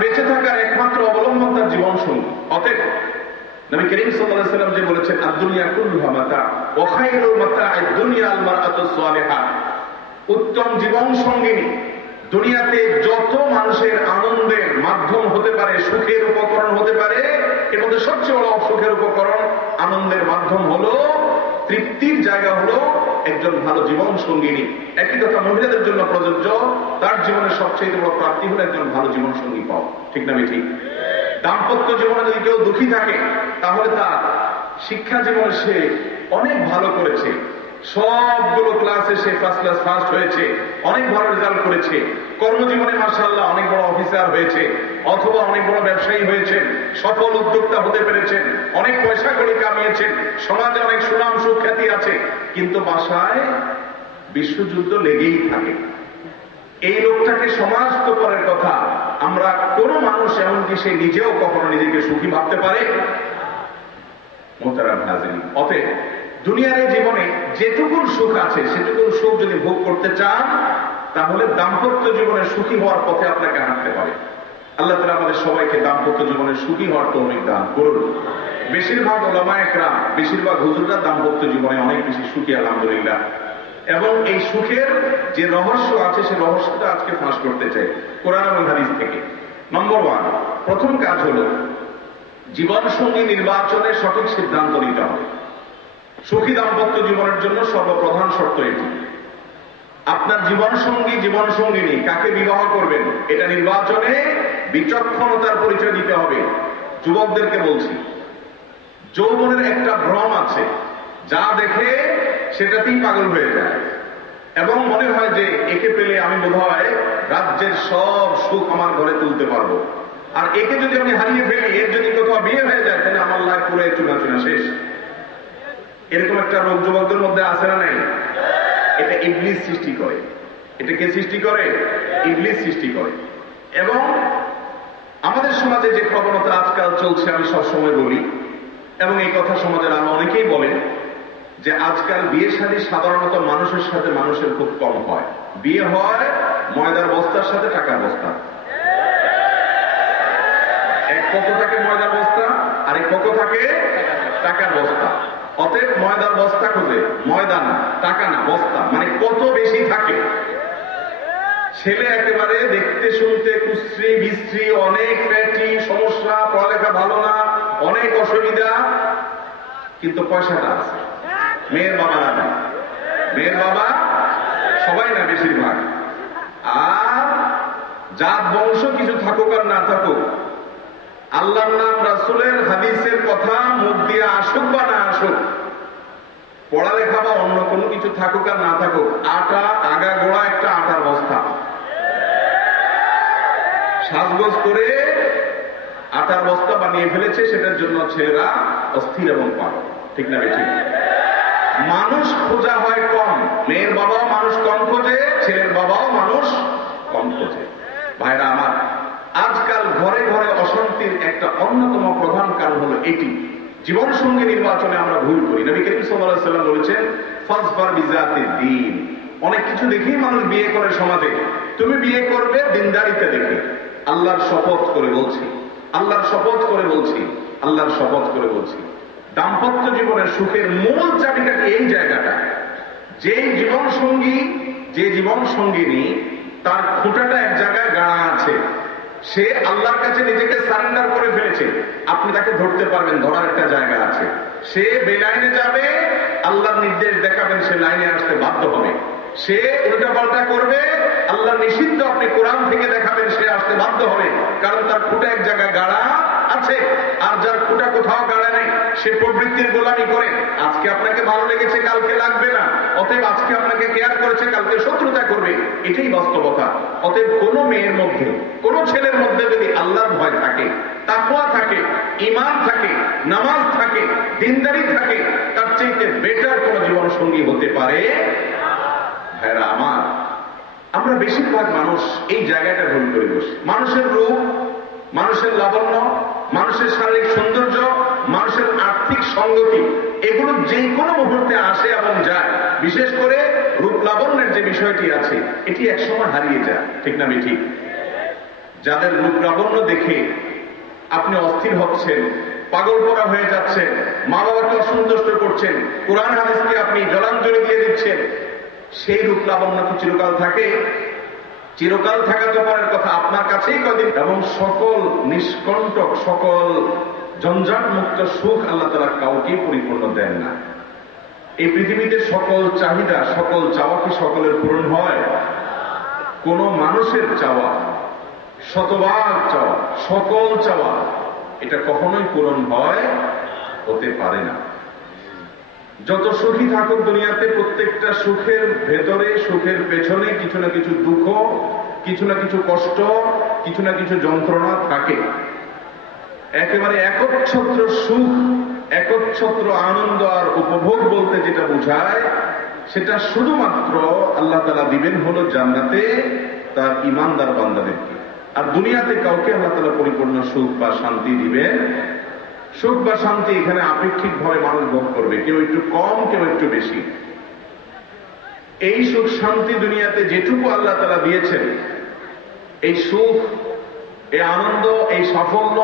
বেঁচে থাকার একমাত্র অবলম্বন তার জীবন সঙ্গী। অতএব নবী করিম সাল্লাল্লাহু আলাইহি ওয়াসাল্লাম যে বলেছেন, আদ-দুনিয়া কুল্লুহা মাতা ওয়া খায়রুল মাতা'আদ দুনিয়া আল মারআতুস সালিহা, উত্তম জীবন সঙ্গিনী দুনিয়াতে যত মানুষের আনন্দের মাধ্যম হতে পারে, সুখের উপকরণ হতে পারে, এর মধ্যে সবচেয়ে বড় সুখের উপকরণ, আনন্দের মাধ্যম হলো, তৃপ্তির জায়গা হলো একজন ভালো জীবন সঙ্গিনী। একই কথা মহিলাদের জন্য প্রযোজ্য, তার জীবনের সবচেয়ে বড় প্রাপ্তি হলো একজন ভালো জীবন সঙ্গী পাওয়া। ঠিক না ঠিক? দাম্পত্য জীবনে যদি কেউ দুঃখী থাকে, তাহলে তার শিক্ষা জীবনে সে অনেক ভালো করেছে, সবগুলো ক্লাসে সে ফার্স্ট ক্লাস ফার্স্ট হয়েছে, অনেক ভালো রেজাল্ট করেছে, কর্মজীবনে মাশাআল্লাহ অনেক বড় অফিসার হয়েছে, অথবা অনেক বড় ব্যবসায়ী হয়েছেন, সফল উদ্যোক্তা হতে পেরেছেন, অনেক পয়সা করে কামিয়েছেন, সমাজে অনেক সুনাম সুখ্যাতি আছে, কিন্তু বাসায় বিশ্বযুদ্ধ লেগেই থাকে। এই লোকটাকে সমাজ তো পরের কথা, আমরা কোন মানুষ এমনকি সে নিজেও কখনো নিজেকে সুখী ভাবতে পারে? মোহতারাম হাজিরিন, অতএব দুনিয়ার এই জীবনে যেটুকুন সুখ আছে সেটুকুন সুখ যদি ভোগ করতে চান, তাহলে দাম্পত্য জীবনে সুখী হওয়ার পথে আপনাকে হাঁটতে হবে। আল্লাহ তাআলা আমাদের সবাইকে দাম্পত্য জীবনে সুখী হওয়ার তৌফিক দান করুন। বেশিরভাগ উলামায়ে কেরাম, বেশিরভাগ হুজুররা দাম্পত্য জীবনে অনেক বেশি সুখী আলহামদুলিল্লাহ। এবং এই সুখের যে রহস্য আছে, সেই রহস্যটা আজকে ফাঁস করতে চাই কোরআন এবং হাদিস থেকে। নম্বর 1, প্রথম কাজ হলো জীবন সঙ্গী নির্বাচনে সঠিক সিদ্ধান্ত নিতে হবে। সুখী দাম্পত্য জীবনের জন্য সর্বপ্রধান শর্ত এটি। আপনার জীবন সঙ্গী, জীবন সঙ্গিনী কাকে বিবাহ করবেন, এটা নির্বাচনে বিচক্ষণতার পরিচয় দিতে হবে। যুবকদেরকে বলছি, যৌবনের একটা ভ্রম আছে, যা দেখে সেটাতেই পাগল হয়ে যায় এবং মনে হয় যে একে পেলে আমি বোধহয় রাজ্যের সব সুখ আমার ঘরে তুলতে পারবো, আর একে যদি আমি হারিয়ে ফেলি, এর যদি কোথাও বিয়ে হয়ে যায়, তাহলে আমার লাইফ পুরো চুনা চুনা শেষ। এরকম একটা রোগ যুবকদের মধ্যে আছে না নাই? এটা ইবলিস সৃষ্টি করে। এটা কে সৃষ্টি করে? ইবলিস সৃষ্টি করে। এবং আমাদের সমাজে যে প্রবণতা আজকাল চলছে, আমি সবসময় বলি, এবং এই কথা সমাজের আরো অনেকেই বলেন, যে আজকাল বিয়ে শাদী সাধারণত মানুষের সাথে মানুষের খুব কম হয়। বিয়ে হয় ময়দার বস্তার সাথে টাকার বস্তা। এক পক্ষ থাকে ময়দার বস্তা, আরেক পক্ষ থাকে টাকার বস্তা। অতএব ময়দার বস্তা খুঁজে, ময়দা না, টাকা না, বস্তা, মানে কত বেশি থাকে। ছেলে একেবারে দেখতে শুনতে কুশ্রী বিশ্রী, অনেক ফ্যাটি, সমস্যা, পড়ালেখা ভালো না, অনেক অসুবিধা, কিন্তু পয়সাটা আছে। মেয়ের বাবা না, মেয়ের বাবা সবাই না, বেশিরভাগ। আর জাত বংশ কিছু থাকুক আর না থাকুক, আল্লাহর নাম, রাসূলের হাদিসের কথা মুখ দিয়ে আসুক বা না আসুক, পড়ালেখা বা অন্য কোনো কিছু থাকুক আর না থাকুক, আটা আগা গোড়া একটা আটার বস্তা। সাজগোজ করে আটার বস্তা বানিয়ে ফেলেছে, সেটার জন্য ছেলেরা অস্থির এবং পাগল। ঠিক না বেঠিক? মানুষ খোঁজা হয় কম, মেয়ের বাবাও মানুষ কম খোঁজে, ছেলের বাবাও মানুষ কম খোঁজে। ভাইরা আমার, আজকাল ঘরে ঘরে অশান্তির একটা অন্যতম প্রধান কারণ হলো এটি, জীবন সঙ্গী নির্বাচনে আমরা ভুল করি। নবী করিম সাল্লাল্লাহু আলাইহি ওয়াসাল্লাম বলেছেন, ফাজফার বিযাতিদ দ্বীন। অনেক কিছু দেখেই মানুষ বিয়ে করে সমাজে, তুমি বিয়ে করবে দিনদারিতে দেখে। আল্লাহর শপথ করে বলছি, আল্লাহর শপথ করে বলছি, আল্লাহর শপথ করে বলছি, দাম্পত্য জীবনের সুখের মূল চাবিটা কি এই জায়গাটা, যেই জীবন সঙ্গী, যে জীবন সঙ্গিনী তার খুঁটাটা এক জায়গায় গাড়া আছে, সে আল্লাহর কাছে নিজেকে সারেন্ডার করে ফেলেছে, আপনি তাকে ধরতে পারবেন, ধরার একটা জায়গা আছে। সে বেলাইনে যাবে, আল্লাহর নির্দেশ দেখাবেন, সে লাইনে আসতে বাধ্য হবে। সে উল্টা পাল্টা করবে, আল্লাহর নিষিদ্ধ আপনি কোরআন থেকে দেখাবেন, সে আসতে বাধ্য হবে, কারণ তার খুঁটা এক জায়গায় গাড়া আছে। আর যার খুঁটা কোথাও গাড়া নেই, সে প্রবৃত্তির গোলামি করে। আজকে আপনাকে ভালো লেগেছে, কালকে লাগবে না। অতএব আজকে আপনাকে কেয়ার করেছে, কালকে শত্রুতা করবে, এটাই বাস্তবতা। অতএব কোনো মেয়ের মধ্যে, কোনো ছেলের মধ্যে যদি আল্লাহর ভয় থাকে, তাকওয়া থাকে, ঈমান থাকে, নামাজ থাকে, দিনদারি থাকে, তার চাইতে বেটার কোন জীবন সঙ্গী হতে পারে? ভাইরা আমার, আমরা বেশিরভাগ মানুষ এই জায়গাটা ভুল করে বসি। মানুষের রূপ, মানুষের লাবণ্য, মানুষের শারীরিক সৌন্দর্য, মানুষের আর্থিক সঙ্গতি, এগুলো যে কোনো মুহূর্তে আসে এবং যায়। বিশেষ করে রূপ লাবণ্যের যে বিষয়টি আছে, এটি একসময় হারিয়ে যায়। ঠিক না ঠিক? যাদের রূপ লাবণ্য দেখে আপনি অস্থির হচ্ছেন, পাগল করা হয়ে যাচ্ছেন, মা বাবাকে অসন্তুষ্ট করছেন, কোরআন হাদিসকে আপনি জলাঞ্জলি দিয়ে দিচ্ছেন, সেই রূপ লাবণ্য কি চিরকাল থাকে? চিরকাল থাকা তো পরের কথা, আপনার কাছেই কদিন। এবং সকল নিষ্কণ্টক, সকল জঞ্জাট মুক্ত সুখ আল্লাহ তাআলা কাউকে পরিপূর্ণ দেন না। এই পৃথিবীতে সকল চাহিদা, সকল চাওয়া কি সকলের পূরণ হয়? কোন মানুষের চাওয়া, শতবার চাওয়া, সকল চাওয়া, এটা কখনোই পূরণ হতে পারে না। যত সুখী থাকুক দুনিয়াতে, প্রত্যেকটা সুখের ভেতরে, সুখের পেছনে কিছু না কিছু দুঃখ, কিছু না কিছু কষ্ট, কিছু না কিছু যন্ত্রণা থাকে। একেবারে একচ্ছত্র সুখ, একচ্ছত্র আনন্দ আর উপভোগ বলতে যেটা বোঝায়, সেটা শুধুমাত্র আল্লাহ তাআলা দিবেন হলো জান্নাতে তার ঈমানদার বান্দাদেরকে। আর দুনিয়াতে কাউকে আল্লাহ তাআলা পরিপূর্ণ সুখ বা শান্তি দিবেন। সুখ বা শান্তি এখানে আপেক্ষিক ভাবে মানুষ ভোগ করবে, কেউ একটু কম, কেউ একটু বেশি। এই সুখ শান্তি দুনিয়াতে যেটুকু আল্লাহ তাআলা দিয়েছেন, এই সুখ, এই আনন্দ, এই সাফল্য,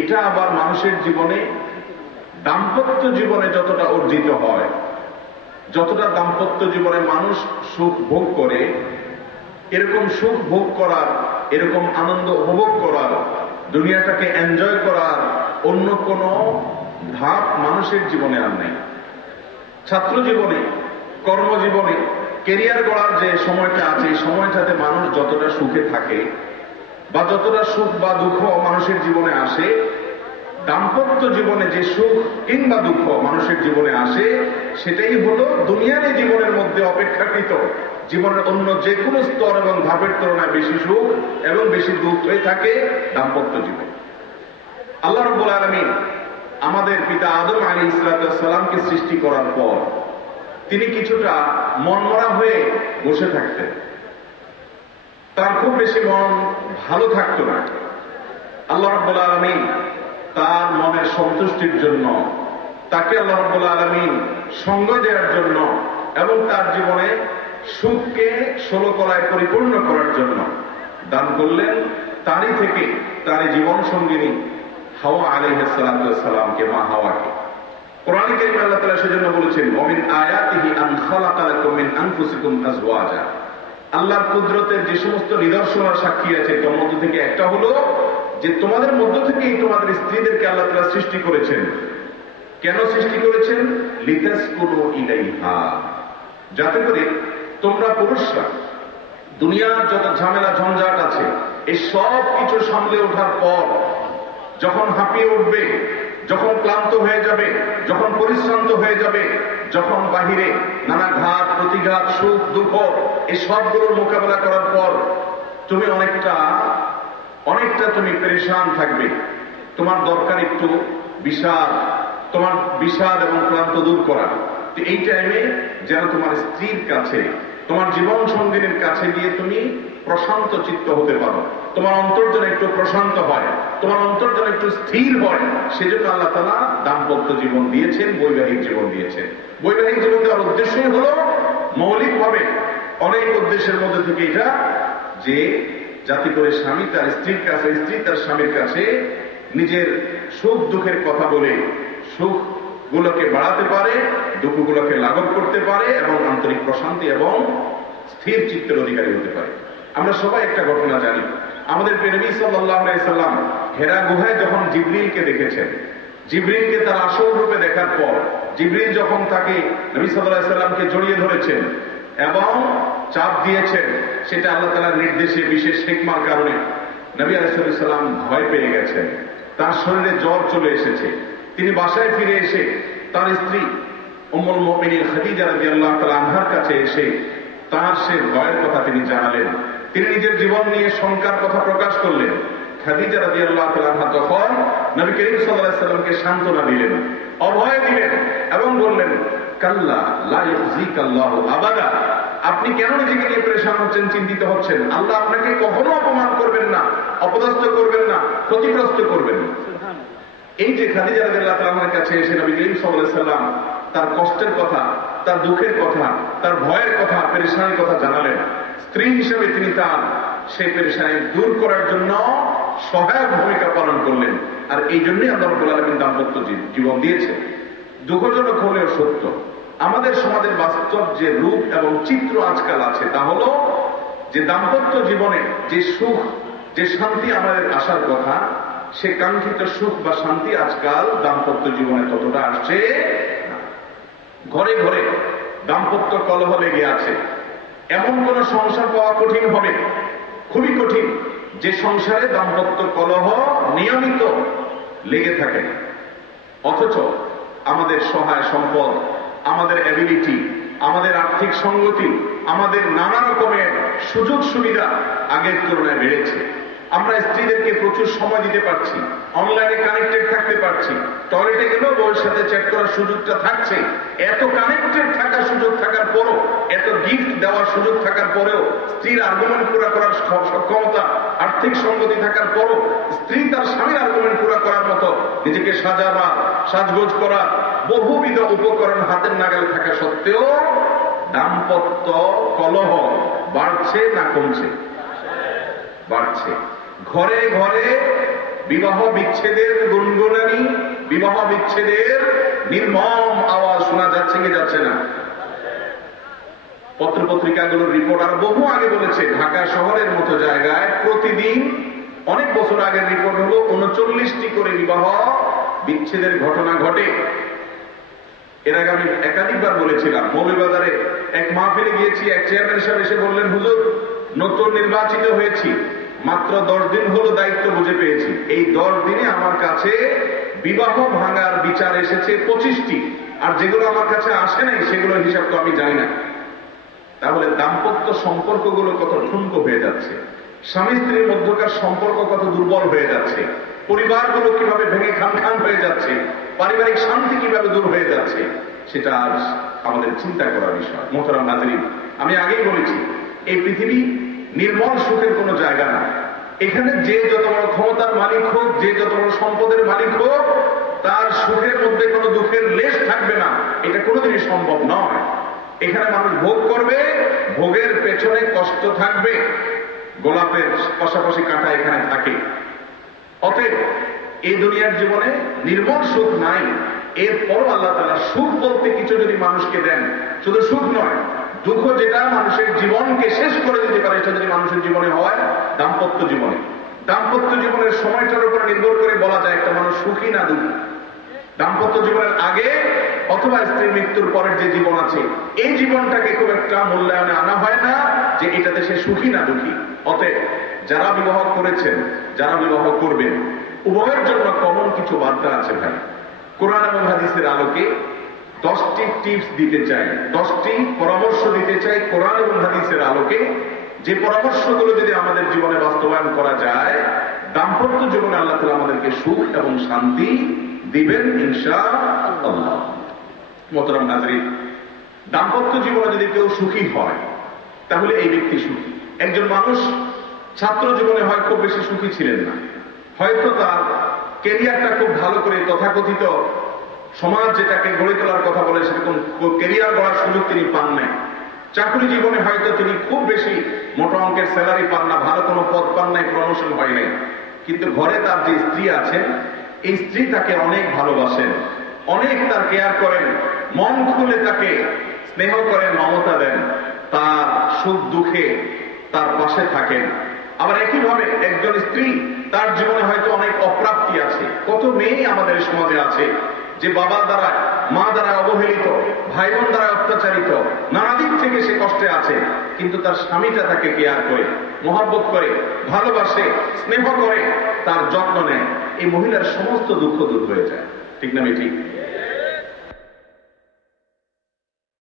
এটা আবার মানুষের জীবনে, দাম্পত্য জীবনে যতটা অর্জিত হয়, যতটা দাম্পত্য জীবনে মানুষ সুখ ভোগ করে, এরকম সুখ ভোগ করার, এরকম আনন্দ উপভোগ করার, দুনিয়াটাকে এনজয় করার অন্য কোন ধাপ মানুষের জীবনে আর নেই। ছাত্র জীবনে, কর্মজীবনে, কেরিয়ার গড়ার যে সময়টা আছে, এই সময়টাতে মানুষ যতটা সুখে থাকে বা যতটা সুখ বা দুঃখ মানুষের জীবনে আসে, দাম্পত্য জীবনে যে সুখ কিংবা দুঃখ মানুষের জীবনে আসে, সেটাই হলো দুনিয়ার এই জীবনের মধ্যে অপেক্ষাকৃত জীবনের অন্য যে কোনো স্তর এবং ধাপের তুলনায় বেশি সুখ এবং বেশি দুঃখ হয়ে থাকে দাম্পত্য জীবন। আল্লাহ রাব্বুল আলামিন আমাদের পিতা আদম আলাইহিস সালামকে সৃষ্টি করার পর তিনি কিছুটা মনমরা হয়ে বসে থাকতেন। তার খুব বেশি মন ভালো থাকতো না। আল্লাহ রাব্বুল আলামিন তার মনের সন্তুষ্টির জন্য, তাকে আল্লাহ রাব্বুল আলামিন সঙ্গ দেওয়ার জন্য এবং তার জীবনে সুখকে 16 কলায় পরিপূর্ণ করার জন্য দান করলেন তারই থেকে তারই জীবন সঙ্গিনী হাওয়া আলাইহিস সালামকে, মা হাওয়াকে। কোরআনে কারীমে আল্লাহ তাআলা সেজন্য বলেছেন, ওয়া মিন আয়াতিহি আন খালাকা লাকুম মিন আনফুসিকুম আজওয়াজা। আল্লাহর কুদরতের যে সমস্ত নিদর্শনের সাক্ষী আছে, তার মধ্য থেকে একটা হলো যে তোমাদের মধ্য থেকেই তোমাদের স্ত্রীদেরকে আল্লাহ তাআলা সৃষ্টি করেছেন। কেন সৃষ্টি করেছেন? লিতাসকুনু ইলাইহা, যাতে করে তোমরা পুরুষরা দুনিয়ার যত ঝামেলা ঝঞ্ঝাট আছে এই সব কিছু সামলে ওঠার পর যখন হাঁপিয়ে উঠবে, যখন ক্লান্ত হয়ে যাবে, যখন পরিশ্রান্ত হয়ে যাবে, যখন বাহিরে নানা ঘাত প্রতিঘাত, সুখ দুঃখ এই সবগুলোর মোকাবেলা করার পর তুমি অনেকটা তুমি পেরেশান থাকবে, তোমার দরকার একটু বিষাদ, তোমার বিষাদ এবং ক্লান্ত দূর করা। এই টাইমে যেন তোমার স্ত্রীর কাছে, তোমার জীবন সঙ্গিনীর কাছে গিয়ে তুমি প্রশান্ত চিত্ত হতে পারো, তোমার অন্তর যেন একটু প্রশান্ত হয়, তোমার অন্তর যেন একটু স্থির হয়। সেজন্য আল্লাহ তাআলা দাম্পত্য জীবন দিয়েছেন, বৈবাহিক জীবন দিয়েছেন। বৈবাহিক জীবন দেওয়ার উদ্দেশ্যই হলো মৌলিকভাবে, অনেক উদ্দেশ্যের মধ্যে থেকে এটা, যে যাতে করে স্বামী তার স্ত্রীর কাছে, স্ত্রী তার স্বামীর কাছে নিজের সুখ দুঃখের কথা বলে সুখ গুলোকে বাড়াতে পারে, দুঃখগুলোকে লাঘব করতে পারে এবং আন্তরিক প্রশান্তি এবং স্থির চিত্তের অধিকারী হতে পারে। আমরা সবাই একটা ঘটনা জানি, আমাদের নবী সাল্লাল্লাহু আলাইহি সাল্লাম হেরা গুহায় যখন জিবরিলকে দেখেছেন, জিবরিলকে তার আসল রূপে দেখার পর জিবরিল যখন তাকে নবী সাল্লাল্লাহু আলাইহি সাল্লামকে জড়িয়ে ধরেছেন এবং চাপ দিয়েছেন, সেটা আল্লাহ তাআলার নির্দেশে, বিশেষ হিকমার কারণে নবী আলাইহিস সালাম ভয় পেয়ে গেছেন, তার শরীরে জ্বর চলে এসেছে। তিনি বাসায় ফিরে এসে তার স্ত্রী উম্মুল মুমিনিন খাদিজা রাদিয়াল্লাহু তাআলা আনহার কাছে এসে তার সে ভয়ের কথা তিনি জানালেন। তিনি নিজের জীবন নিয়ে শঙ্কার কথা প্রকাশ করলেন। খাদিজা রাদিয়াল্লাহু তাআলা আনহা তখন নবী করিম সাল্লাল্লাহু আলাইহি সাল্লামকে সান্ত্বনা দিলেন, অভয় দিলেন এবং বললেন, কাল্লা লা ইউযিকাল্লাহু আবাদা, আপনি কেন নিজেকে নিয়ে পরেশান হচ্ছেন, চিন্তিত হচ্ছেন? আল্লাহ আপনাকে কখনো অপমান করবেন না, অপদস্থ করবেন না, ক্ষতিগ্রস্ত করবেন না। এই যে খাদিজা রাদিয়াল্লাহু তাআলা আনহার কাছে এসে নবী করিম সাল্লাল্লাহু আলাইহি সাল্লাম তার কষ্টের কথা, তার দুঃখের কথা, তার ভয়ের কথা, পেরেশানির কথা জানালেন। স্ত্রী হিসেবে তিনি তার সেই পেরেশানি দূর করার জন্য সহায়ক ভূমিকা পালন করলেন। আর এই জন্যই আল্লাহ রাব্বুল আলামিন দাম্পত্য জীবন দিয়েছে। দুঃখজনক হলেও সত্য, আমাদের সমাজের বাস্তব যে রূপ এবং চিত্র আজকাল আছে তা হলো যে দাম্পত্য জীবনে যে সুখ, যে শান্তি আমাদের আসার কথা, সে কাঙ্ক্ষিত সুখ বা শান্তি আজকাল দাম্পত্য জীবনে ততটা আসছে না। ঘরে ঘরে দাম্পত্য কলহ লেগে আছে। এমন কোন সংসার পাওয়া কঠিন হবে, খুবই কঠিন, যে সংসারে দাম্পত্য কলহ নিয়মিত লেগে থাকে। অথচ আমাদের সহায় সম্পদ, আমাদের অ্যাবিলিটি, আমাদের আর্থিক সঙ্গতি, আমাদের নানা রকমের সুযোগ সুবিধা আগের তুলনায় বেড়েছে। আমরা স্ত্রীদেরকে প্রচুর সময় দিতে পারছি, অনলাইনে কানেক্টেড থাকতে পারছি, টয়লেটে গেলেও বউয়ের সাথে চ্যাট করার সুযোগটা থাকছে। এত কানেক্টেড থাকার সুযোগ থাকার পরও, এত গিফট দেওয়ার সুযোগ থাকার পরেও, স্ত্রীর আর্গুমেন্ট পুরা করার সক্ষমতা, আর্থিক সঙ্গতি থাকার পরও স্ত্রী তার স্বামীর আর্গুমেন্ট পুরা করার মতো নিজেকে সাজাবা, সাজগোজ করা, বহুবিধ উপকরণ হাতের নাগালে থাকা সত্ত্বেও দাম্পত্য কলহ বাড়ছে না কমছে? বাড়ছে। ঘরে ঘরে বিবাহ বিচ্ছেদের গুনগুনানি, বিবাহ বিচ্ছেদের নির্মম আওয়াজ শোনা যাচ্ছে কি যাচ্ছে না? পত্রপত্রিকাগুলোর রিপোর্ট আর বহু আগে বলেছে, ঢাকা শহরের মতো জায়গায় প্রতিদিন, অনেক বছর আগের রিপোর্ট হলো 39টি করে বিবাহ বিচ্ছেদের ঘটনা ঘটে। এর আগে আমি একাধিকবার বলেছিলাম, মৌলভীবাজারে এক মাহফিলে গিয়েছি, এক চেয়ারম্যান সাহেব এসে বললেন, হুজুর নতুন নির্বাচিত হয়েছি, মাত্র 10 দিন হলো দায়িত্ব বুঝে পেয়েছি, এই 10 দিনে আমার কাছে বিবাহ ভাঙার বিচার এসেছে 25টি, আর যেগুলো আমার কাছে আসে নাই সেগুলোর হিসাব তো আমি জানি না। তাহলে দাম্পত্য সম্পর্কগুলো কত ঠুনকো হয়ে যাচ্ছে, স্বামী স্ত্রীর মধ্যকার সম্পর্ক কত দুর্বল হয়ে যাচ্ছে, পরিবারগুলো কিভাবে ভেঙে খান খান হয়ে যাচ্ছে, পারিবারিক শান্তি কিভাবে দূর হয়ে যাচ্ছে, সেটা আজ আমাদের চিন্তা করার বিষয়। মোহতারাম নাজরীন, আমি আগেই বলেছি, এই পৃথিবী নির্মল সুখের কোনো জায়গা না। এখানে যে যত বড় ক্ষমতার মালিক হোক, যে যত বড় সম্পদের মালিক হোক, তার সুখের মধ্যে কোনো দুঃখের লেশ থাকবে না, এটা কোনোদিনই সম্ভব নয়। এখানে মানুষ ভোগ করবে, ভোগের পেছনে কষ্ট থাকবে, গোলাপের পাশাপাশি কাঁটা এখানে থাকে। অতএব এই দুনিয়ার জীবনে নির্মল সুখ নাই। এরপর আল্লাহ তাআলা সুখ বলতে কিছু যদি মানুষকে দেন, শুধু সুখ নয়, দুঃখ যেটা মানুষের জীবনকে শেষ করে দিতে পারে, সেটা যদি মানুষের জীবনে হয় দাম্পত্য জীবনে। দাম্পত্য জীবনের সময়টার উপর নির্ভর করে বলা যায় একটা মানুষ সুখী না দুঃখী। দাম্পত্য জীবনের আগে অথবা স্ত্রীর মৃত্যুর পরের যে জীবন আছে, এই জীবনটাকে খুব একটা মূল্যায়নে আনা হয় না যে এটাতে সে সুখী না দুঃখী। অতএব যারা বিবাহ করেছেন, যারা বিবাহ করবেন, উভয়ের জন্য কমন কিছু বার্তা আছে ভাই। কোরআন এবং হাদিসের আলোকে 10টি টিপস দিতে চাই, 10টি পরামর্শ দিতে চাই কোরআন এবং হাদিসের আলোকে, যে পরামর্শগুলো যদি আমাদের জীবনে বাস্তবায়ন করা যায়, দাম্পত্য জীবনে আল্লাহ তাআলা আমাদেরকে সুখ এবং শান্তি দিবেন ইনশাআল্লাহ। মোহতারাম নাজরীন, দাম্পত্য জীবনে যদি কেউ সুখী হয়, তাহলে এই ব্যক্তি সুখী। একজন মানুষ ছাত্র জীবনে হয় খুব বেশি সুখী ছিলেন না, হয়তো তার ক্যারিয়ারটা খুব ভালো করে তথাকথিত সমাজ যেটাকে গড়ে তোলার কথা বলে সেরকম ক্যারিয়ার গড়ার সুযোগ তিনি পান নাই। চাকরি জীবনে হয়তো তিনি খুব বেশি মোটা অঙ্কের স্যালারি পান না, ভালো কোনো পদ পান নাই, প্রমোশন হয় নাই। কিন্তু ঘরে তার যে স্ত্রী আছেন, এই স্ত্রী তাকে অনেক ভালোবাসেন, অনেক তার কেয়ার করেন, মন খুলে তাকে স্নেহ করেন, মমতা দেন, তার সুখ দুঃখে তার পাশে থাকেন। আবার একইভাবে একজন স্ত্রী, তার জীবনে হয়তো অনেক অপ্রাপ্তি আছে। কত মেয়ে আমাদের সমাজে আছে যে বাবা দ্বারা, মা দ্বারা অবহেলিত, ভাই বোন দ্বারা অত্যাচারিত, নানা দিক থেকে সে কষ্টে আছে, কিন্তু তার স্বামীটা তাকে কেয়ার করে, মহব্বত করে, ভালোবাসে, স্নেহ করে, তার যত্ন নেয়। এই মহিলার সমস্ত দুঃখ দূর হয়ে যায়। ঠিক না ঠিক?